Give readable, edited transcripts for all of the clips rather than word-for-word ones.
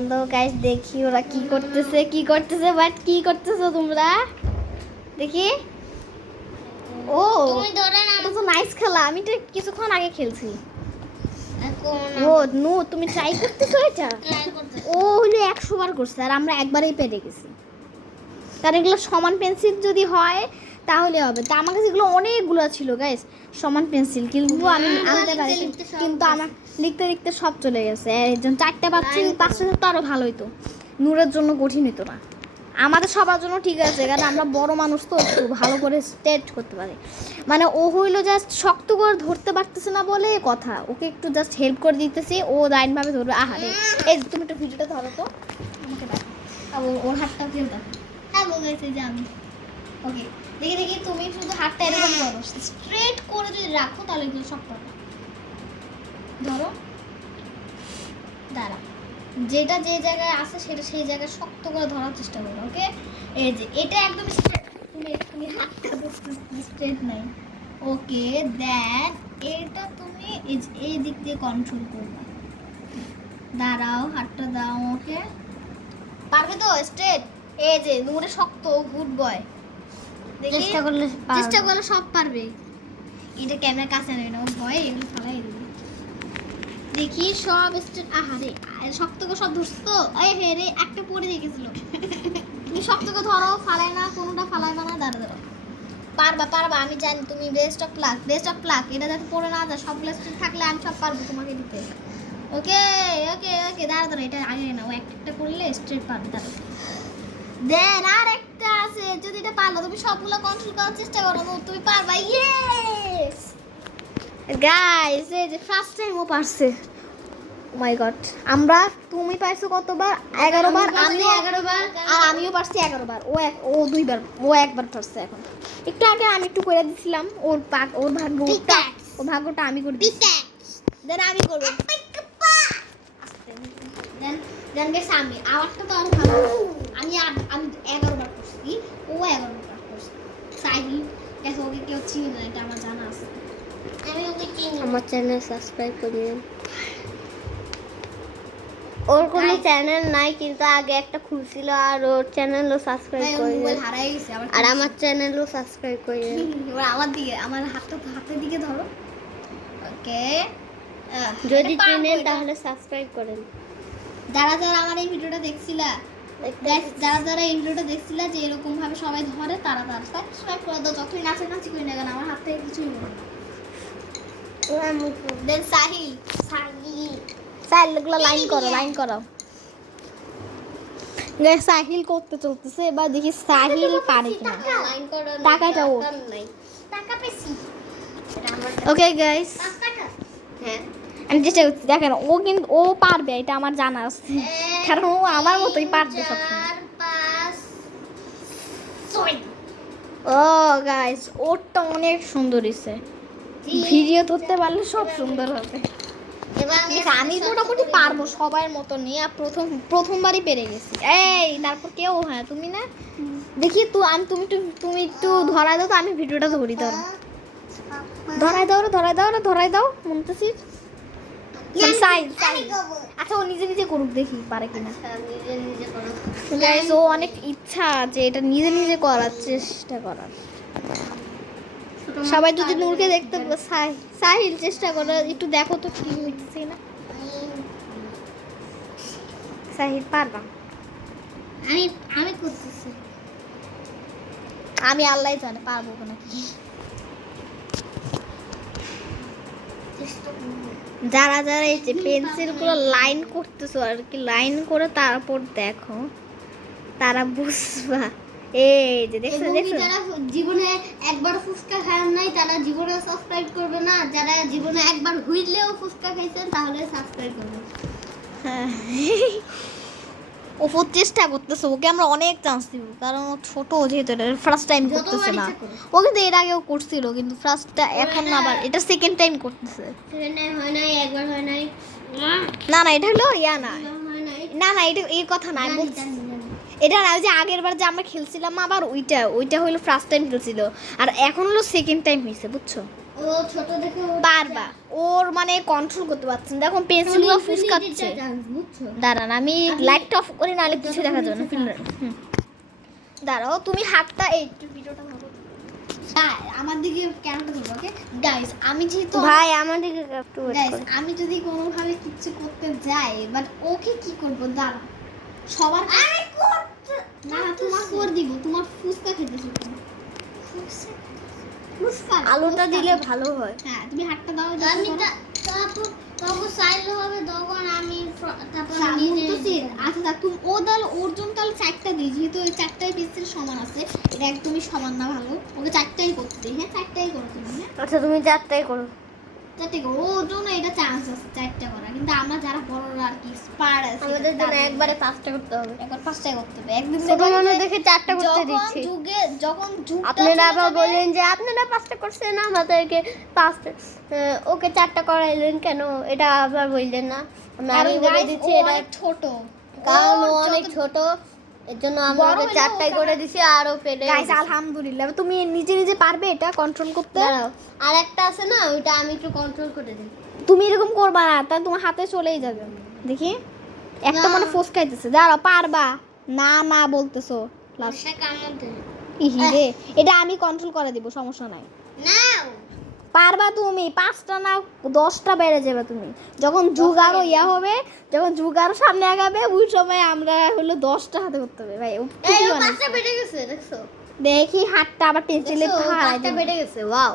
Hello guys, দেখি ওরা কি করতেছে বাট কি করতেছো তোমরা? দেখি। ও তুমি ধরে না, এটা তো নাইস খেলা। আমি তো কিছুক্ষণ আগে খেলছি। ও এখন নো, তুমি ট্রাই করতেছো এটা? ট্রাই করতে ও হলো 100 বার করছে আর আমরা একবারেই পেরে গেছি। কারণ এগুলো সমান পেন্সিল যদি হয় তাহলে হবে। তা আমার কাছে এগুলো অনেকগুলো ছিল গাইস, সমান পেন্সিল, কিন্তু আমি আনতে পারি কিন্তু আমার লিখতে লিখতে সব চলে গেছে। একজন 4টা পাঁচটা তো আরো ভালো হতো। নূরের জন্য কঠিন হতো না, আমাদের সবার জন্য ঠিক আছে, কারণ আমরা বড় মানুষ তো একটু ভালো করে স্টেট করতে পারি। মানে ও হইলো জাস্ট শক্ত করে ধরতে পারতেছে না বলে কথা, ওকে একটু জাস্ট হেল্প করে দিতেছি, ও লাইনভাবে ধরবে। আহারে, এই যে তুমি একটু ভিডিওটা ধরো তো আমাকে, দেখো ওর হাতটা ফেল দেখো। হ্যাঁ বলেছে যে আমি ওকে দেখি দেখি, তুমি শুধু হাতটা এরকম করো, স্ট্রেট করে যদি রাখো তাহলে এগুলো সব পাবে। ধরো, দাঁড়া, যেটা যে জায়গায় আছে সেটা সেই জায়গায় শক্ত করে ধরার চেষ্টা করো। ওকে, এই যে এটা একদম স্ট্রেট, তুমি হাতটা স্ট্রেট নাই। ওকে, দেন এটা তুমি এই দিক দিয়ে কন্ট্রোল করবে। দাঁড়াও, হাতটা দাও। ওকে, পারবে তো স্ট্রেট? এই যে নূরে শক্ত, গুড বয়। চেষ্টা করলে চেষ্টা করলে সব পারবে। এটা ক্যামেরার কাছে নেই না, ভয় এগুলো ফালাই দেবে। দেখি সব স্ট্রেট। আহারে, শক্ত করে সব ধরছো তো? এই হে রে, একটা পড়ে দেখেছিল। তুমি শক্ত করে ধরো, ফালাই না, কোনোটা ফালাই না। দাঁড়া দাঁড়া, পারবা, আমি জানি তুমি। Best of luck. এটা যাতে পড়ে না যায়, সবগুলো স্ট্রেট থাকলে আমি সব পারবো তোমাকে দিতে। ওকে ওকে ওকে, দাঁড়া, এটা আগে না, ও একটা করলে স্ট্রেট পারবে। দাঁড়া, দেন আর একটা আছে, যদি এটা পারলো, তুমি সবগুলো কন্ট্রোল করার চেষ্টা করো, তুমি পারবা। ইয়েস গাইস, এই যে ফার্স্ট টাইম ও পারছে। ও মাই গড, তুমি পারছো কতবার? 11 বার। আমি 11 বার। আর আমিও পারছি 11 বার। ও 2 বার, ও একবার পারছে। এখন একটু আগে আমি একটু করে দিছিলাম, ওর ভাগ্যটা আমি করে দিছি। দেন আমি করব। দেন গেছে আমি, আমারটা তো আরো ভালো। আমি 11 বার করছি, ও 11 বার করছে। সাহিল দেখো, ওকে কেউ চিনি না, এটা আমার জানা আছে। আমি ওকে চিনি। আমার চ্যানেল সাবস্ক্রাইব করিয়ে। ওর কোনো চ্যানেল নাই, কিন্তু আগে একটা খুলছিল আর ওর চ্যানেলও সাবস্ক্রাইব করিয়ে। মোবাইল হারাই গেছে আবার। আর আমার চ্যানেলও সাবস্ক্রাইব করিয়ে। এবার আমার দিকে, আমার হাতের দিকে ধরো। ওকে, যদি চিনেন তাহলে সাবস্ক্রাইব করেন। যারা আমার এই ভিডিওটা দেখছিলা, যারা এই ভিডিওটা দেখছিলা যে এরকম ভাবে সবাই ধরে, তারা সাবস্ক্রাইব করে দাও। যতই নাচি করি না কেন, আমার হাত থেকে কিছুই হবে না। দেন সাহিল লাইন করো। সাহিল করতে চলতেছে, এবার দেখি সাহিল পারে কিনা। লাইন করো। টাকাটা ওর। নাই। টাকা পেছি। এটা আমার। ওকে গাইস, 5 টাকা। হ্যাঁ। আমি চেষ্টা করছি। দেখেন, ও পারবে, এটা আমার জানা আছে, কারণ ও আমার মতোই পারবে সবসময়। 4 5 6। ও গাইস, ওরটা অনেক সুন্দর হইছে। ভিডিও ধরতে পারলে সব সুন্দর হবে। এবার আমি মোটামুটি পারবো সবার মতো নিয়ে। আর প্রথমবারই পেরে গেছি। এই তারপর কেউ, হ্যাঁ তুমি না, দেখি তুমি একটু ধরাই দাও তো, আমি ভিডিওটা ধরি। ধরাই দাও মুনতাসির। আচ্ছা, ও নিজে নিজে করুক, দেখি পারে কিনা। নিজে করো। গাইস, ও অনেক ইচ্ছা যে এটা নিজে করার চেষ্টা করার। সবাই যদি নূরকে দেখতে, সাহিল চেষ্টা করো, একটু দেখো তো কি হইতেছে না। সাহিল পারবা? আমি করতেছি। আমি আল্লাহ জানে পারবো নাকি। যারা এই যে পেন্সিল গুলো লাইন করতেছো আর কি, লাইন করে তারপর দেখো, তারা বুঝবা। এই যে দেখছো যারা জীবনে একবার ফুচকা খান নাই, তারা জীবনে সাবস্ক্রাইব করবে না। যারা জীবনে একবার হইলেও ফুচকা খাইছেন, তাহলে সাবস্ক্রাইব করবেন। হ্যাঁ, ও চেষ্টা করতেছে, ওকে আমরা অনেক চান্স দিব, কারণ ও ছোট, যেহেতু ফার্স্ট টাইম করতেছে না। ও কিন্তু এর আগেও করছিল, কিন্তু ফার্স্টটা এখন আবার এটা সেকেন্ড টাইম করতেছে। হয় নাই, একবার হয় নাই। না এটা হলো ইয়া না, হয় নাই। না এটা এর কথা না, আমি বলছি জানি। এটা না, ওই যে আগের বার যে আমরা খেলছিলাম, আবার ওইটা হলো ফার্স্ট টাইম খেলছিল, আর এখন হলো সেকেন্ড টাইম হয়েছে, বুঝছো? ও ছোট দেখে ও পারবা, ওর মানে কন্ট্রোল করতে পারছেন। দেখো পেন্সিলগুলো ফুসকাচ্ছে। বুঝছো? দাঁড়ান আমি লাইটটা অফ করে, নাহলে কিছু দেখা যাবে না ফিল্টার। দাঁড়াও তুমি হাতটা এই ভিডিওটা ভালো আমার দিকে ক্যামেরাটা ধরো, ওকে গাইস। আমি যেহেতু ভাই আমাদেরকে একটু wait গাইস করো। আমি যদি কোনোভাবে কিছু করতে যাই, বাট ওকে কি করব, দাঁড়া সবার আরে করতে না না তোমার করে দিব, তোমার ফুসকা খেতেছো তুমি। ফুসকা আলুটা দিলে ভালো হয়। হ্যাঁ তুমি হাতটা দাও। আমি তারপর সাইজ হবে তখন আমি তারপর আচ্ছা তা তুমি ও তাহলে ওর জন্য তাহলে 4টা দিই, যেহেতু ওই 4টাই পেন্সিল সমান আছে। এটা একদমই সমান না, ভালো ওকে 4টাই করতে দিই। হ্যাঁ 4টাই করো তুমি। হ্যাঁ আচ্ছা তুমি চারটাই করো। 4টে করো, ওর জন্য এটা চান্স আছে 4টা করা। কিন্তু আমরা যারা বড়রা আর কি স্পার আছে, আমাদের জন্য একবারে 5টা করতে হবে। একবার 5টাই করতে হবে। একদিন ছোট মানুষ দেখে 4টা করতে যখন দিচ্ছি। যখন যুগটা আপনারা চলে আবার যাবে- বললেন যে আপনারা 5টা করছেন, আমাদেরকে 5টা ওকে 4টা করাইলেন কেন, এটা আবার বললেন না। আমি কারণ বলে guys, দিচ্ছি ও এটা অনেক ছোট, কারণ ও ওর অনেক যত- ছোট, এর জন্য আমরা বড় ওকে হলেও 4টাই ওকে করে আবার- দিছি আর ও পেরে গাইস আলহামদুলিল্লাহ। তুমি নিজে নিজে পারবে এটা কন্ট্রোল করতে। দাঁড়াও, আর একটা আছে না, ওইটা আমি একটু কন্ট্রোল করে দিই। তুমি এরকম করবা না, তা তোমার হাতে চলেই যাবে। দেখি একটা না। মানে ফসকাইতেছে, দাঁড়াও পারবা না না বলতেছো লাস্ট। সে কামড় দেবে ইহি রে, এটা আমি কন্ট্রোল করে দিব, সমস্যা নাই। নাও পারবা তুমি, 5টা না 10টা বেড়ে যাবে তুমি। যখন যুগ আরো ইয়া হবে, যখন যুগ আরো সামনে আগাবে, ওই সময় আমরা হলো 10টা হাতে করতে হবে ভাই। ও এই ঠিকই ও বানাইছে। 5টা বেড়ে গেছে, দেখছো? দেখি হাতটা আবার পেন্সিলে দেখছো, ও ফাড়াই 5টা দিবে। বেড়ে গেছে, ওয়াও।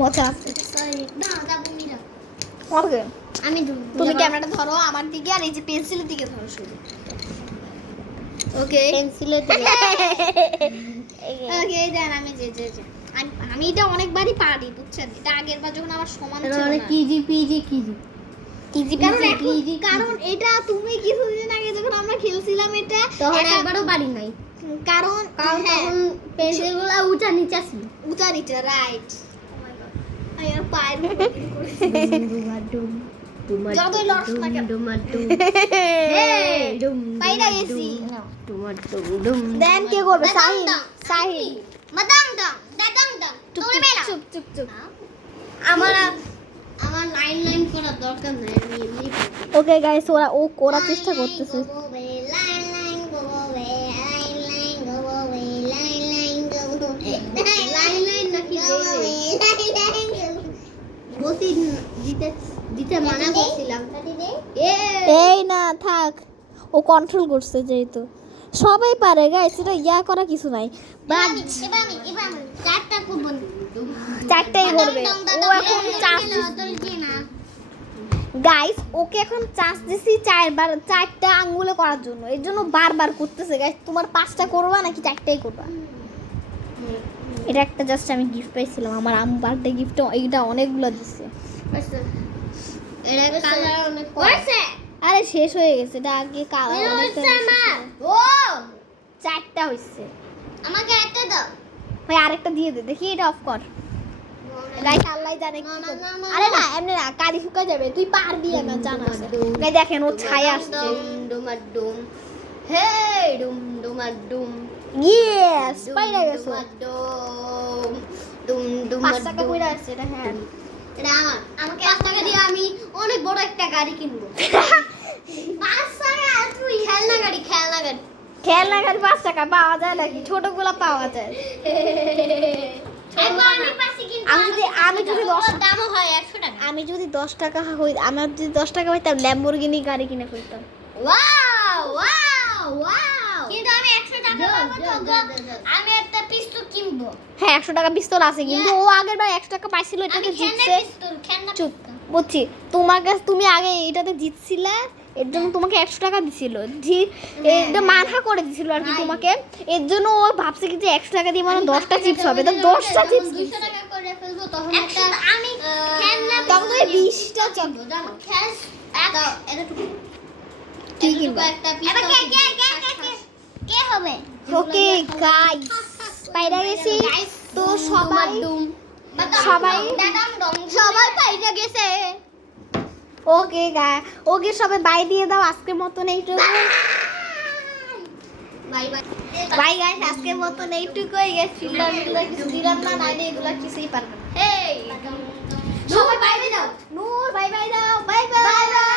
মজা আছে। সরি না তারপর মিরা ওকে আমি তুমি ক্যামেরাটা ধরো আমার দিকে, আর এই যে পেন্সিলের দিকে ধরো শুধু। ওকে পেন্সিলে দিলে ওকে দেন আমি যে যে যে আমি এটা অনেকবারই পারি বুঝছেন। এটা আগের বার যখন আমার সমান ছিল মানে না। কিজি পিজি কিজি ইজি কারণ এটা তুমি কিছুদিন আগে যখন আমরা খেলছিলাম এটা তখন এটা- একবারও বাড়ি নাই, কারণ কারণ হ্যাঁ, তখন পেন্সিলগুলো উঁচা নিচা ছিল। উঁচা নিচে রাইট। আমি আর পায়ের যতই লড়স না কেন। পাইরা গেছি। দেন কে করবে? সাহিল সাহিল মাদাং দাং দাদাং দাং চুপ তুমি চুপ মেলা চুপ চুপ চুপ। আমার আমার লাইন করার দরকার নাই আমি এমনি ওকে গাইস ও করার চেষ্টা করতেছে। Line line go way line line go way line line go line line নাকি লাইন লাইন বসি দিতে দিতে মানা করছিলাম। এ এই না থাক, ও কন্ট্রোল করছে যেহেতু। সবাই পারে গাইস, এটা ইয়া করা কিছু নাই। বাট এবার চারটা করব 4টাই করবে। ও এখন চান্স না গাইস, ওকে এখন চান্স দিছি 4টা আঙ্গুলে করার জন্য। এর জন্য বারবার করতেছে গাইস। তোমার 5টা করবা নাকি 4টাই করবা? এটা একটা জাস্ট আমি গিফট পাইছিলাম, আমার আম্মু বার্থডে গিফট। এইটা অনেকগুলো দিছে। এর কালার অনেক কম। হইছে আরে শেষ হয়ে গেছে, এটা আগে কালার হইছে আমার ও 4টা হইছে। আমাকে একটা দাও ভাই আরেকটা দিয়ে দে, দেখি এটা অফ কর। গাইস আল্লাহ জানে কি না, করবে। না, না, আরে না এমনি না, কালি শুকা যাবে, তুই পারবি আমার জানা আছে। গাইস দেখেন ও ছায়া আসছে। ডুমার ডুম, হে ডুমার ডুম, ইয়েস পাইরা গেছো। ডুম ডুম 5 ডুমার টাকা ডুম। কইরা আছে এটা। হ্যাঁ এটা আমার, আমাকে 5 টাকা দিয়ে আমি অনেক বড় একটা গাড়ি কিনবো। 5 টাকা তুই খেলনা গাড়ি, খেলনা গাড়ি। খেলনা গাড়ি 5 টাকা পাওয়া যায় নাকি? ছোটগুলো পাওয়া যায়। একবার আমি পাচ্ছি কিন্তু আমি যদি 10 ওর দামও হয় 100 টাকা আমি যদি 10 টাকা হই, আমার যদি 10 টাকা হইতাম ল্যাম্বরগিনি গাড়ি কিনে ফেলতাম। Wow wow wow. কিন্তু আমি 100 টাকা পাবো তো আমি একটা পিস্তল কিনবো হ্যাঁ 100 টাকা পিস্তল আছে, কিন্তু ও আগের বার 100 টাকা পাইছিল, আমি এটাতে খেলনা জিতছে। পিস্তল খেলনা চুপ বুঝছি, তোমার কাছে তুমি আগে এটাতে জিতছিলে, এর জন্য তোমাকে 100 টাকা দিছিল। এটা মানহা করে দিছিল আর কি তোমাকে। এর জন্য ও ভাবছে কি যে 100 টাকা দিয়ে মানে 10টা চিপস হবে, তো 10টা চিপস 200 টাকা করে ফেলবো তখন একটা আমি খেলনা তখন 20টা চিপস জানো খেল দাও এতটুকু কি কিনবা? একটা পিস্তল কে হবে ওকে গাইস পাইরা গেছি তো সবাই সবাই সবাই পাইরা গেছে। ওকে ওকে সবাই বাই দিয়ে দাও আজকের মতন এইটুকু। Bye bye. বাই গাইস, আজকের মতন এইটুকুই গাইস। ফিল্টার মিল্টার কিছু দিলাম না, নাইলে এগুলো কিছুই পারবে না। হেই, সবাই বাইরে যাও। নূর বাই বাই দাও, বাই বাই।